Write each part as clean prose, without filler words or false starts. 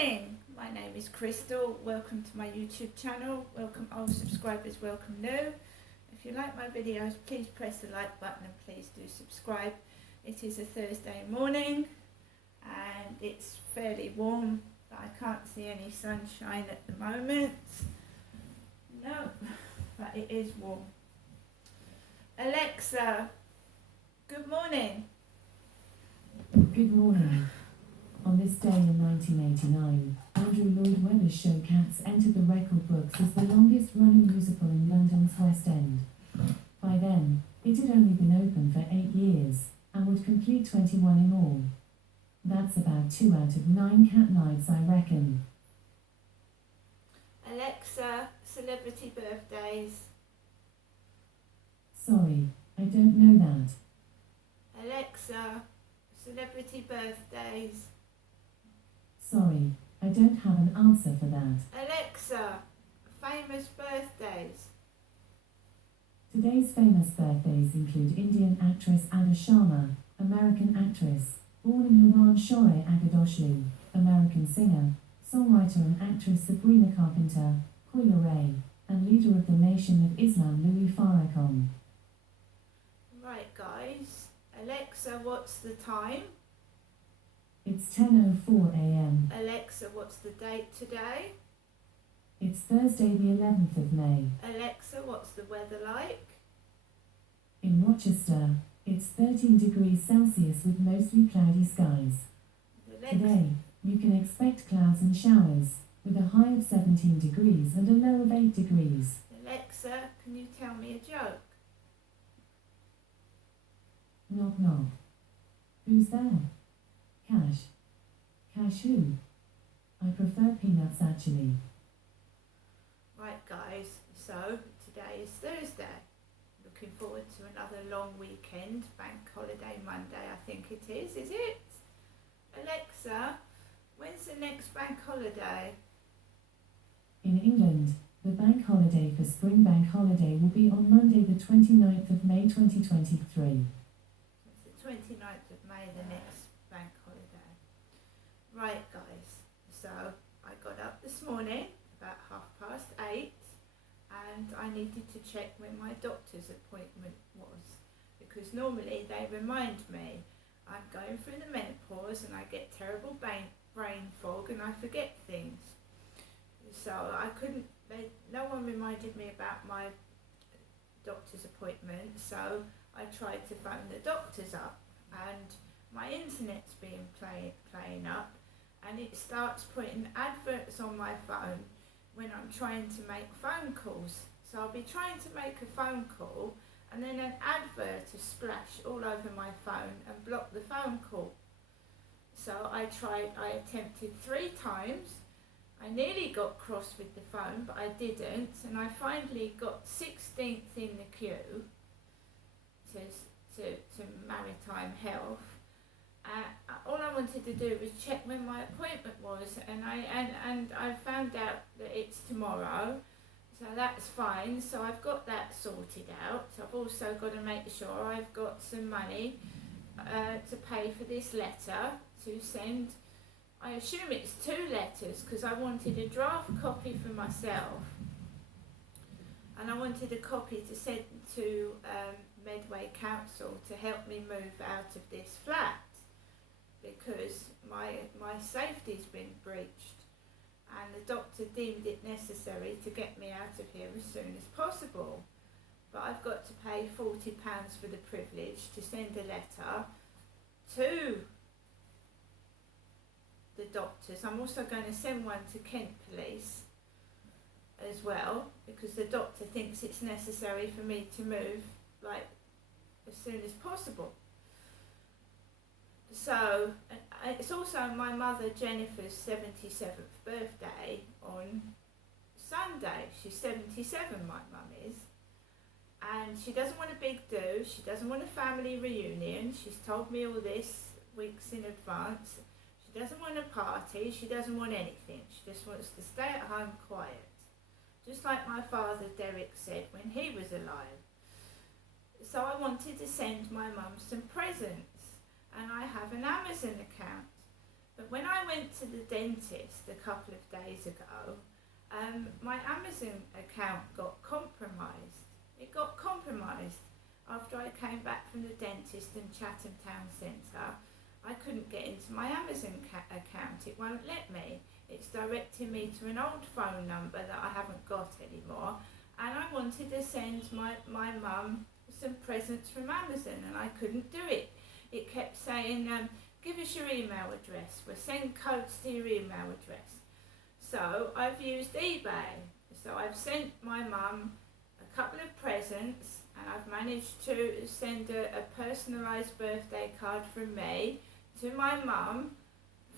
morning, my name is Crystal. Welcome to my YouTube channel. Welcome old subscribers, welcome new. If you like my videos, please press the like button and please do subscribe. It is a Thursday morning and it's fairly warm, but I can't see any sunshine at the moment. No, but it is warm. Alexa, good morning. Good morning. On this day in 1989, Andrew Lloyd Webber's show Cats entered the record books as the longest running musical in London's West End. By then, it had only been open for 8 years, and would complete 21 in all. That's about 2 out of 9 cat nights, I reckon. Alexa, celebrity birthdays. Sorry, I don't know that. Alexa, celebrity birthdays. Sorry, I don't have an answer for that. Alexa, famous birthdays. Today's famous birthdays include Indian actress Ada Sharma, American actress, born in Iran Shohreh Aghadoshlu, American singer, songwriter and actress Sabrina Carpenter, Coi Leray, and leader of the Nation of Islam Louis Farrakhan. Right guys, Alexa, what's the time? It's 10:04 a.m. Alexa, what's the date today? It's Thursday the 11th of May. Alexa, what's the weather like? In Rochester, it's 13 degrees Celsius with mostly cloudy skies. Alexa, Today, you can expect clouds and showers, with a high of 17 degrees and a low of 8 degrees. Alexa, can you tell me a joke? Knock knock. Who's there? Cash. Cash who? I prefer peanuts actually. Right guys, so today is Thursday. Looking forward to another long weekend, bank holiday Monday I think it is it? Alexa, when's the next bank holiday? In England, the bank holiday for Spring Bank Holiday will be on Monday the 29th of May 2023. It's the 29th of May, the next bank holiday. Right guys, so I got up this morning about 8:30 and I needed to check when my doctor's appointment was, because normally they remind me. I'm going through the menopause and I get terrible brain fog and I forget things. So no one reminded me about my doctor's appointment, so I tried to phone the doctors up and my internet's been playing up and it starts putting adverts on my phone when I'm trying to make phone calls. So I'll be trying to make a phone call and then an advert will splash all over my phone and block the phone call. So I attempted 3 times. I nearly got cross with the phone, but I didn't, and I finally got 16th in the queue to Maritime Health. All I wanted to do was check when my appointment was, and I found out that it's tomorrow, so that's fine. So I've got that sorted out. I've also got to make sure I've got some money to pay for this letter to send. I assume it's 2 letters because I wanted a draft copy for myself and I wanted a copy to send to Medway Council to help me move out of this flat because my safety's been breached and the doctor deemed it necessary to get me out of here as soon as possible. But I've got to pay £40 for the privilege to send a letter to the doctors. I'm also going to send one to Kent Police as well because the doctor thinks it's necessary for me to move like as soon as possible. So it's also my mother Jennifer's 77th birthday on Sunday. She's 77, my mum is, and she doesn't want a big do. She doesn't want a family reunion. She's told me all this weeks in advance. She doesn't want a party, she doesn't want anything. She just wants to stay at home quiet. Just like my father Derek said when he was alive. So I wanted to send my mum some presents and I have an Amazon account. But when I went to the dentist a couple of days ago, my Amazon account got compromised. It got compromised after I came back from the dentist in Chatham Town Centre. I couldn't get into my Amazon account. It won't let me. It's directing me to an old phone number that I haven't got anymore. And I wanted to send my mum some presents from Amazon, and I couldn't do it. It kept saying, give us your email address. We'll send codes to your email address. So I've used eBay. So I've sent my mum a couple of presents, and I've managed to send a personalised birthday card from me to my mum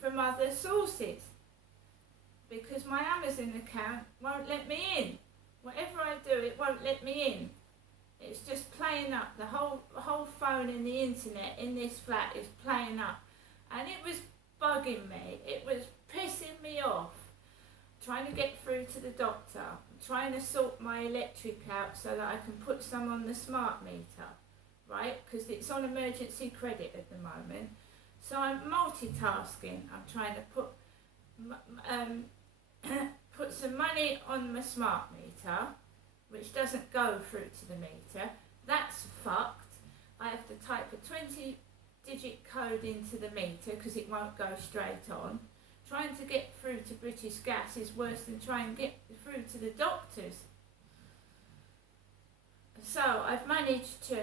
from other sources, because my Amazon account won't let me in. Whatever I do, it won't let me in. It's just playing up. The whole phone and the internet in this flat is playing up. And it was bugging me. It was pissing me off. Trying to get through to the doctor. Trying to sort my electric out so that I can put some on the smart meter. Right? Because it's on emergency credit at the moment. So I'm multitasking. I'm trying to put some money on my smart meter, which doesn't go through to the meter. That's fucked. I have to type a 20-digit code into the meter because it won't go straight on. Trying to get through to British Gas is worse than trying to get through to the doctors. So I've managed to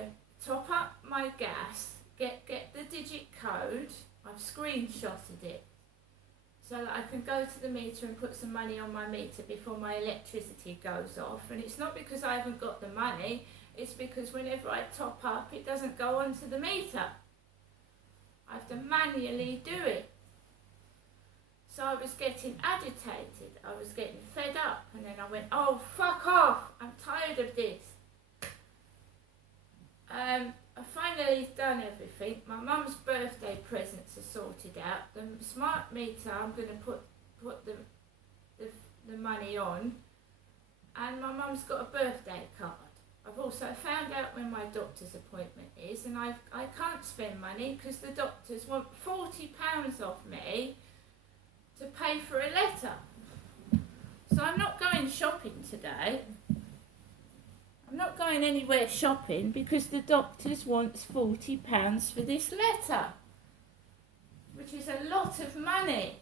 top up my gas, get the digit code. I've screenshotted it so that I can go to the meter and put some money on my meter before my electricity goes off. And it's not because I haven't got the money, it's because whenever I top up, it doesn't go onto the meter. I have to manually do it. So I was getting agitated, I was getting fed up, and then I went, oh, fuck off, I'm tired of this. I've finally done everything. My mum's birthday presents are sorted out. The smart meter, I'm going to put the money on. And my mum's got a birthday card. I've also found out when my doctor's appointment is, and I can't spend money because the doctors want £40 off me to pay for a letter. So I'm not going shopping today. I'm not going anywhere shopping because the doctors wants £40 for this letter, which is a lot of money.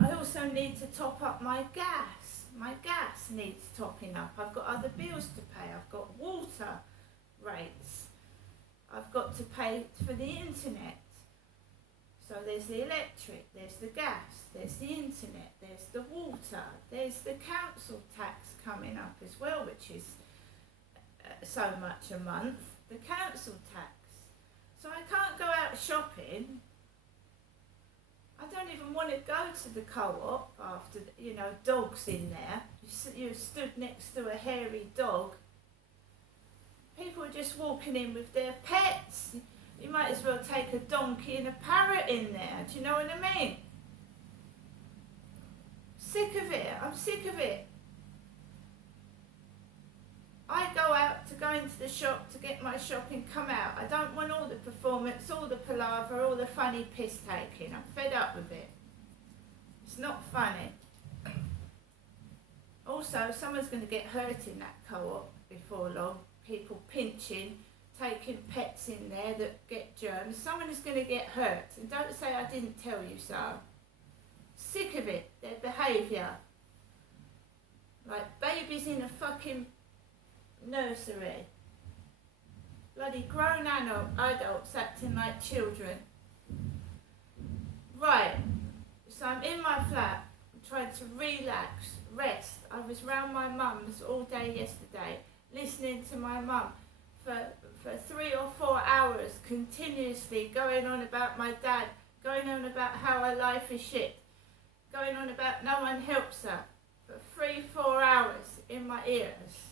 I also need to top up my gas. My gas needs topping up. I've got other bills to pay. I've got water rates. I've got to pay for the internet. So there's the electric, there's the gas, there's the internet, there's the water, there's the council tax coming up as well, which is so much a month, the council tax. So I can't go out shopping. I don't even want to go to the co-op after, dogs in there. You stood next to a hairy dog. People are just walking in with their pets. You might as well take a donkey and a parrot in there. Do you know what I mean? Sick of it. I'm sick of it. I go out to go into the shop to get my shopping, come out. I don't want all the performance, all the palaver, all the funny piss taking. I'm fed up with it. It's not funny. Also, someone's going to get hurt in that co-op before long. People pinching, taking pets in there that get germs. Someone is going to get hurt, and don't say I didn't tell you so. Sick of it, their behaviour. Like babies in a fucking nursery. Bloody grown adults acting like children. Right, so I'm in my flat, I'm trying to relax, rest. I was round my mum's all day yesterday, listening to my mum for 3 or 4 hours continuously going on about my dad, going on about how her life is shit, going on about no one helps her for 3-4 hours in my ears.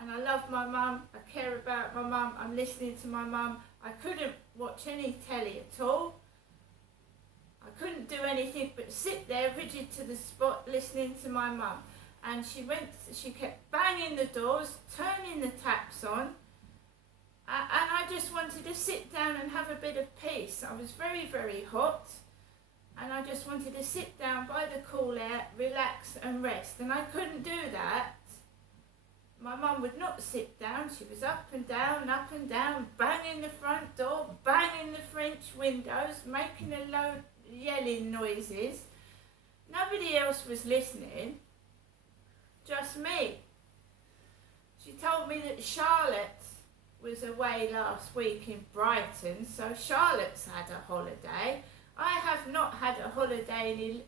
And I love my mum, I care about my mum, I'm listening to my mum. I couldn't watch any telly at all. I couldn't do anything but sit there rigid to the spot listening to my mum. And she kept banging the doors, turning the taps on, And I just wanted to sit down and have a bit of peace. I was very, very hot, and I just wanted to sit down by the cool air, relax and rest, and I couldn't do that. My mum would not sit down. She was up and down, banging the front door, banging the French windows, making a load yelling noises. Nobody else was listening, just me. She told me that Charlotte was away last week in Brighton, so Charlotte's had a holiday. I have not had a holiday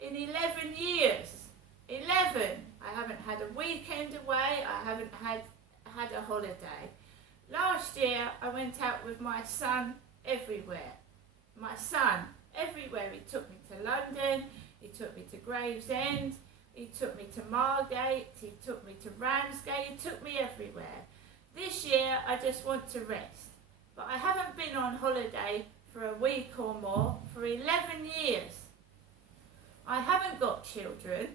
in 11 years. 11. I haven't had a weekend away. I haven't had a holiday. Last year I went out with my son everywhere. My son, everywhere. He took me to London, he took me to Gravesend, he took me to Margate, he took me to Ramsgate, he took me everywhere. This year I just want to rest. But I haven't been on holiday for a week or more for 11 years. I haven't got children,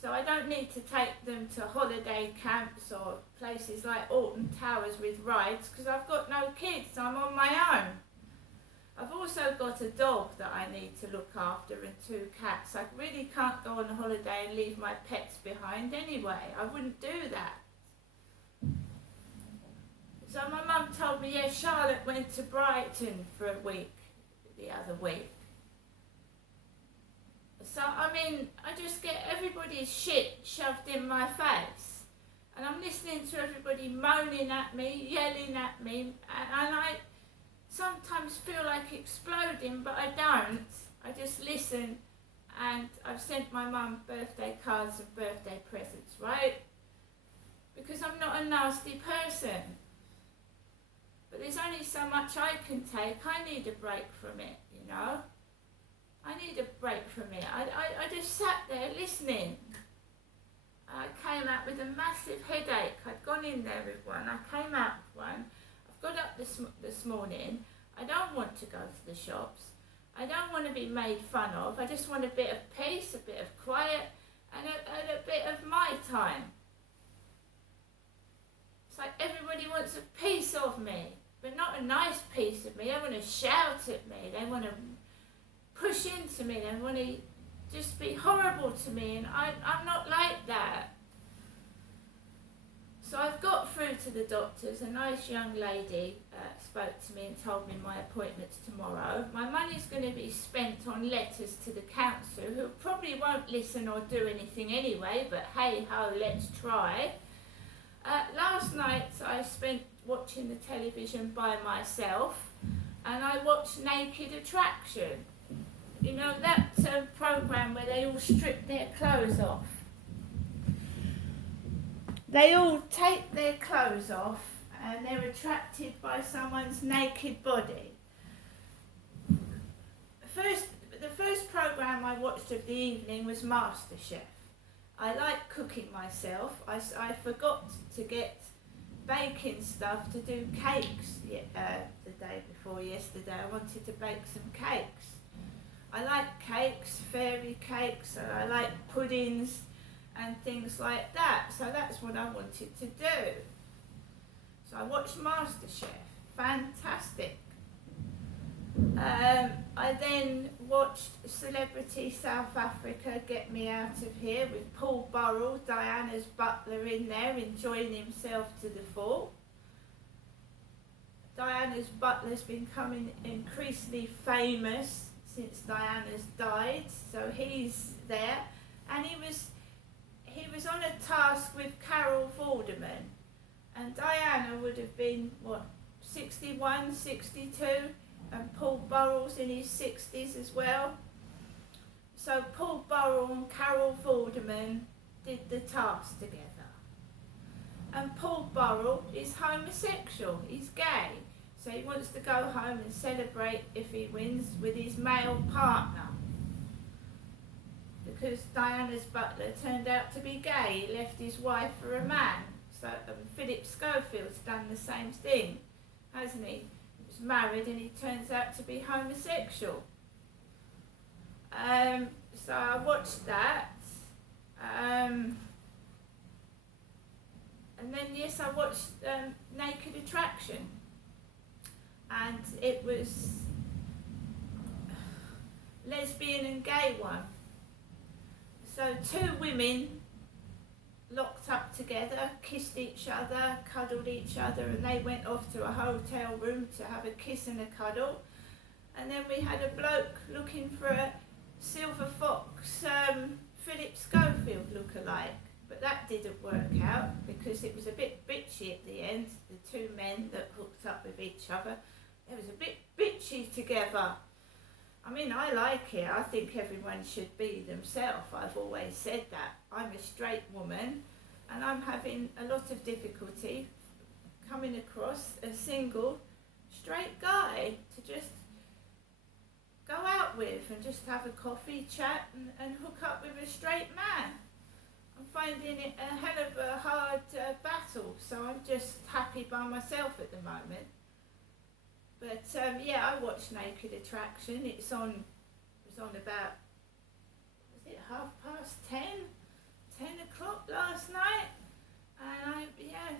so I don't need to take them to holiday camps or places like Alton Towers with rides because I've got no kids, I'm on my own. I've also got a dog that I need to look after and 2 cats. I really can't go on a holiday and leave my pets behind anyway. I wouldn't do that. So my mum told me, yeah, Charlotte went to Brighton for a week the other week. So, I mean, I just get everybody's shit shoved in my face. And I'm listening to everybody moaning at me, yelling at me, and I sometimes feel like exploding, but I don't. I just listen, and I've sent my mum birthday cards and birthday presents, right? Because I'm not a nasty person. But there's only so much I can take. I need a break from it, you know? I need a break from it. I just sat there listening. I came out with a massive headache. I'd gone in there with one. I came out with one. I've got up this morning. I don't want to go to the shops. I don't want to be made fun of. I just want a bit of peace, a bit of quiet, and a bit of my time. It's like everybody wants a piece of me, but not a nice piece of me. They want to shout at me. They want to push into me. They want to just be horrible to me, and I'm not like that. So I've got through to the doctors. A nice young lady spoke to me and told me my appointment's tomorrow. My money's going to be spent on letters to the council, who probably won't listen or do anything anyway, but hey ho, let's try. Last night I spent watching the television by myself, and I watched Naked Attraction. You know, that's a programme where they all strip their clothes off. They all take their clothes off and they're attracted by someone's naked body. The first programme I watched of the evening was MasterChef. I like cooking myself. I forgot to get baking stuff to do cakes the day before yesterday. I wanted to bake some cakes. I like cakes, fairy cakes, and I like puddings and things like that. So that's what I wanted to do. So I watched MasterChef. Fantastic. I then watched Celebrity South Africa Get Me Out of Here with Paul Burrell, Diana's butler, in there enjoying himself to the full. Diana's butler's been becoming increasingly famous since Diana's died, so he's there, and he was on a task with Carol Vorderman, and Diana would have been 61, 62, and Paul Burrell's in his 60s as well. So Paul Burrell and Carol Vorderman did the task together, and Paul Burrell is homosexual, he's gay. So he wants to go home and celebrate, if he wins, with his male partner. Because Diana's butler turned out to be gay. He left his wife for a man. So Philip Schofield's done the same thing, hasn't he? He was married and he turns out to be homosexual. So I watched that. And then yes, I watched Naked Attraction, and it was lesbian and gay one. So two women locked up together, kissed each other, cuddled each other, and they went off to a hotel room to have a kiss and a cuddle. And then we had a bloke looking for a Silver Fox Philip Schofield look-alike, but that didn't work out because it was a bit bitchy at the end. The two men that hooked up with each other, it was a bit bitchy together. I mean, I like it. I think everyone should be themselves. I've always said that. I'm a straight woman and I'm having a lot of difficulty coming across a single straight guy to just go out with and just have a coffee, chat and hook up with a straight man. I'm finding it a hell of a hard battle, so I'm just happy by myself at the moment. But yeah, I watched Naked Attraction. It was on about, was it 10:30? 10 o'clock last night. And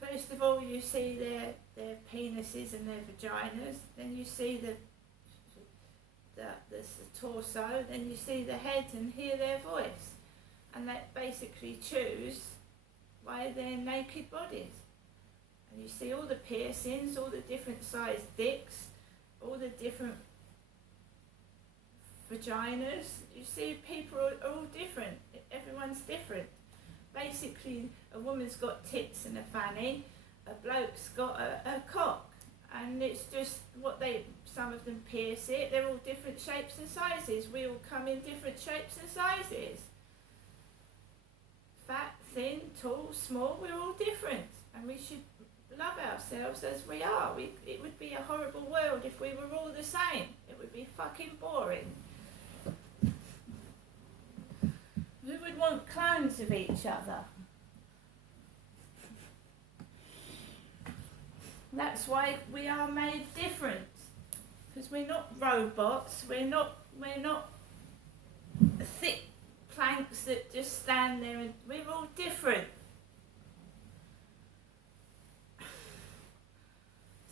first of all you see their penises and their vaginas, then you see the torso, then you see the head and hear their voice. And they basically choose by their naked bodies. And you see all the piercings, all the different sized dicks, all the different vaginas. You see people are all different. Everyone's different. Basically, a woman's got tits and a fanny, a bloke's got a cock. And it's just some of them pierce it. They're all different shapes and sizes. We all come in different shapes and sizes. Fat, thin, tall, small, we're all different. And we should love ourselves as we are. It would be a horrible world if we were all the same. It would be fucking boring. Who would want clones of each other? That's why we are made different. Because we're not robots. We're not thick planks that just stand there, and we're all different.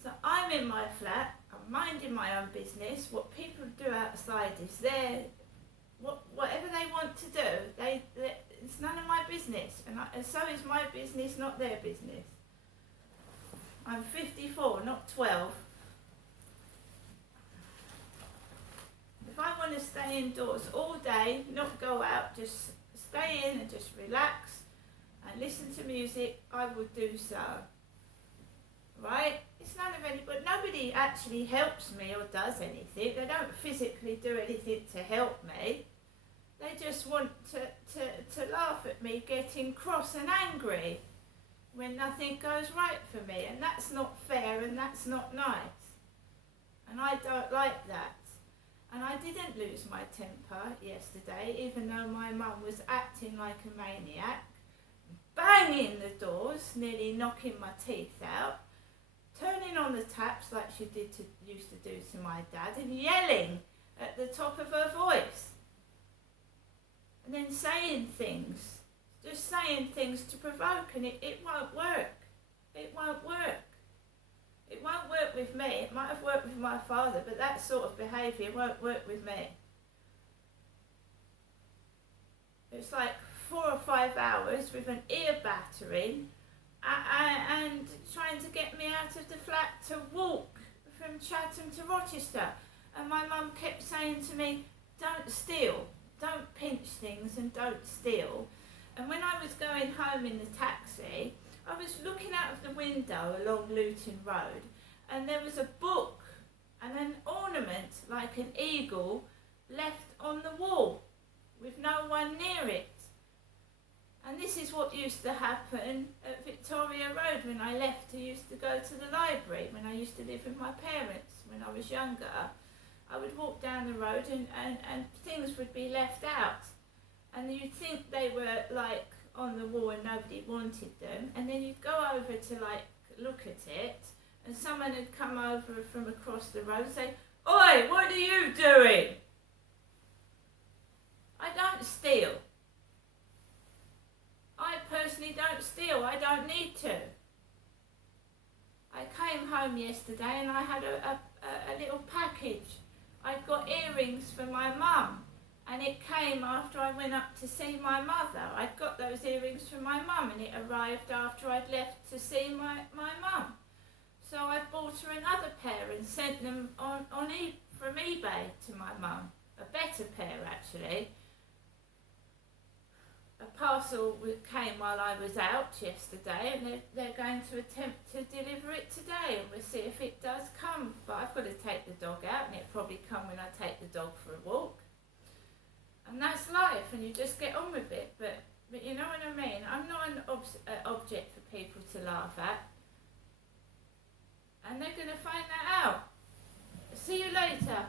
So I'm in my flat, I'm minding my own business. What people do outside is whatever they want to do, it's none of my business. And so is my business, not their business. I'm 54, not 12. If I want to stay indoors all day, not go out, just stay in and just relax and listen to music, I would do so. Right? It's none of anybody. Nobody actually helps me or does anything. They don't physically do anything to help me. They just want to laugh at me getting cross and angry when nothing goes right for me. And that's not fair and that's not nice. And I don't like that. And I didn't lose my temper yesterday, even though my mum was acting like a maniac, banging the doors, nearly knocking my teeth out, turning on the taps like she used to do to my dad, and yelling at the top of her voice. And then saying things, just saying things to provoke, and it won't work. It won't work. It won't work with me. It might have worked with my father, but that sort of behaviour won't work with me. It's like 4 or 5 hours with an ear battering and trying to get me out of the flat to walk from Chatham to Rochester. And my mum kept saying to me, don't steal, don't pinch things and don't steal. And when I was going home in the taxi, I was looking out of the window along Luton Road, and there was a book and an ornament like an eagle left on the wall with no one near it. And this is what used to happen at Victoria Road when I left to used to go to the library, when I used to live with my parents when I was younger. I would walk down the road and things would be left out. And you'd think they were like on the wall and nobody wanted them, and then you'd go over to like look at it, and someone had come over from across the road and say, "Oi, what are you doing?" I don't steal. I personally don't steal. I don't need to. I came home yesterday and I had a little package. I'd got earrings for my mum, and it came after I went up to see my mother. I'd got those earrings from my mum, and it arrived after I'd left to see my mum. So I bought her another pair and sent them from eBay to my mum. A better pair, actually. A parcel came while I was out yesterday, and they're going to attempt to deliver it today, and we'll see if it does come. But I've got to take the dog out, and it'll probably come when I take the dog for a walk. And that's life, and you just get on with it. But you know what I mean? I'm not an object for people to laugh at. And they're going to find that out. See you later.